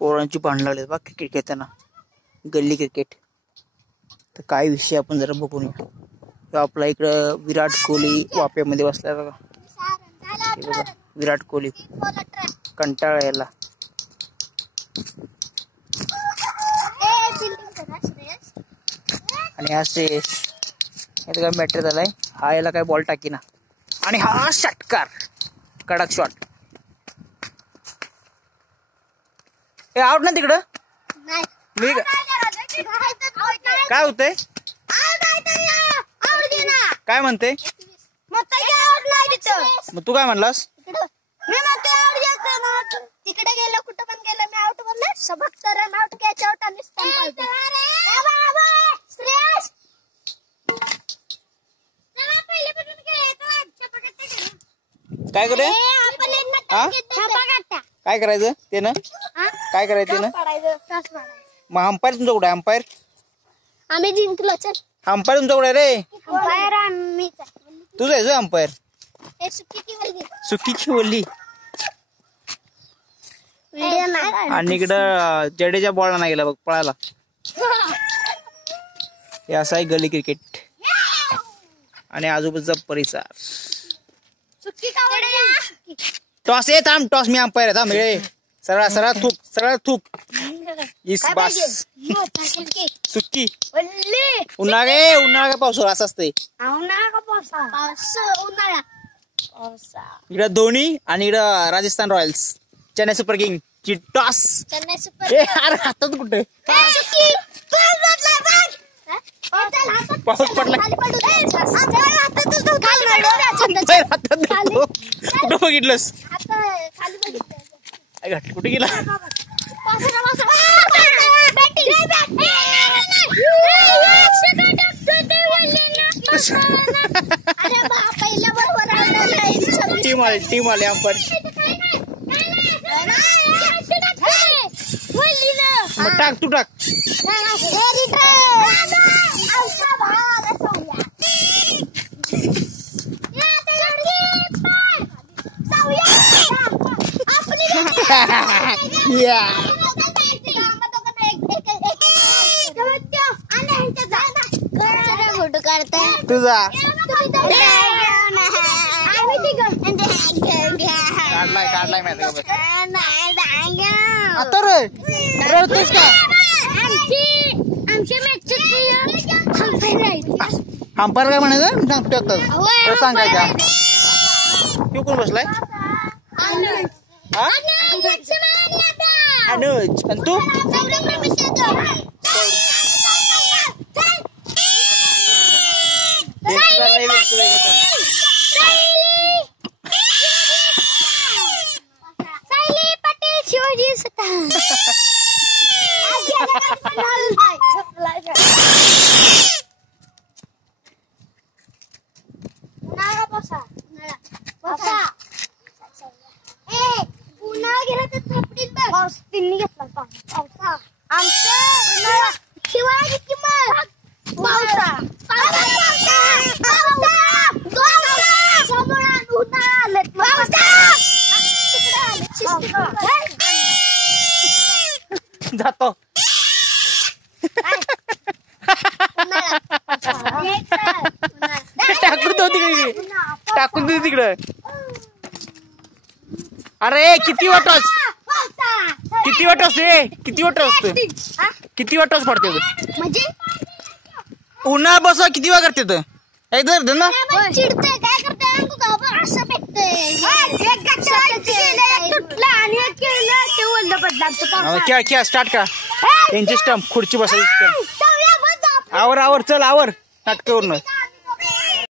पोरांची भांडण लागले बघ क्रिकेट खेळताना, गल्ली क्रिकेट. तर काय विषय आपण जरा बघून येऊ. आपला इकडं विराट कोहली वाप्यामध्ये बसलाय बघा. विराट कोहली कंटाळा यायला. आणि असे याला काय मॅटर झालाय, हा याला काय बॉल टाकी ना, आणि हा षटकार कडक शॉट. हे आउट ना तिकडं. मी काय होतंय, काय म्हणते, मग तू काय म्हणलास. तिकडे गेलो कुठं पण गेलो मी आउट बोलला. 72 रन आउट कॅच आउट आणि स्टंप आउट. काय करे, काय करायचं ते ना, काय करायचं ना. मग अंपायर तुमचा कुठे, अंपायर आम्ही जिंकलो. चल अंपायर तुमचा कुठे रे. अंपायर आम्ही, तुझं आहे अंपायर. सुकीची बोलली. आणि इकडं जडेजा बॉल नाही गेला बघ पळायला. हे असं आहे गली क्रिकेट. आणि आजूबाजूचा परिसर. टॉस ये, थांब टॉस, मी अंपायर आहे थांब. सरळ सरळ थूक, सरळ थूक. इस बास सुक्की उन्हाळा, उन्हाळा का पावसाळा असं असतंय. इकडं धोनी आणि इकडं Rajasthan Royals, Chennai super king ची टॉस. अरे हातात कुठे पाऊस पडला, कुठं बघितलंस, कुठे गेला. टीम आले अंपायर. मग टाक, तू टाक. फोटो काढताय तुझा काढलाय माहिती आता रे रडतोस का. अंपायर काय म्हणायचं सांगतो सांगायचा. तू कोण बसलाय. अनुज आणि तू. शिवाजी उन्हाळा गेला तर थापडीत बघ. तिन्ही घेतला पावसा आमचं शिवाय किंमत पावसा जातो. टाकून दो तिकडे, टाकून दे तिकडे. अरे किती वाटस, किती वाटस रे, किती वाटस, किती वाटस पडते म्हणजे उन्हाळा बस किती वेळ करते तर एकदा ना चिडते. काय करते असं भेटतंय. खेळ खेळ स्टार्ट करा. त्यांची स्टंप खुर्ची बसायची स्टंप. आवर आवर चल आवर नाटकावरून.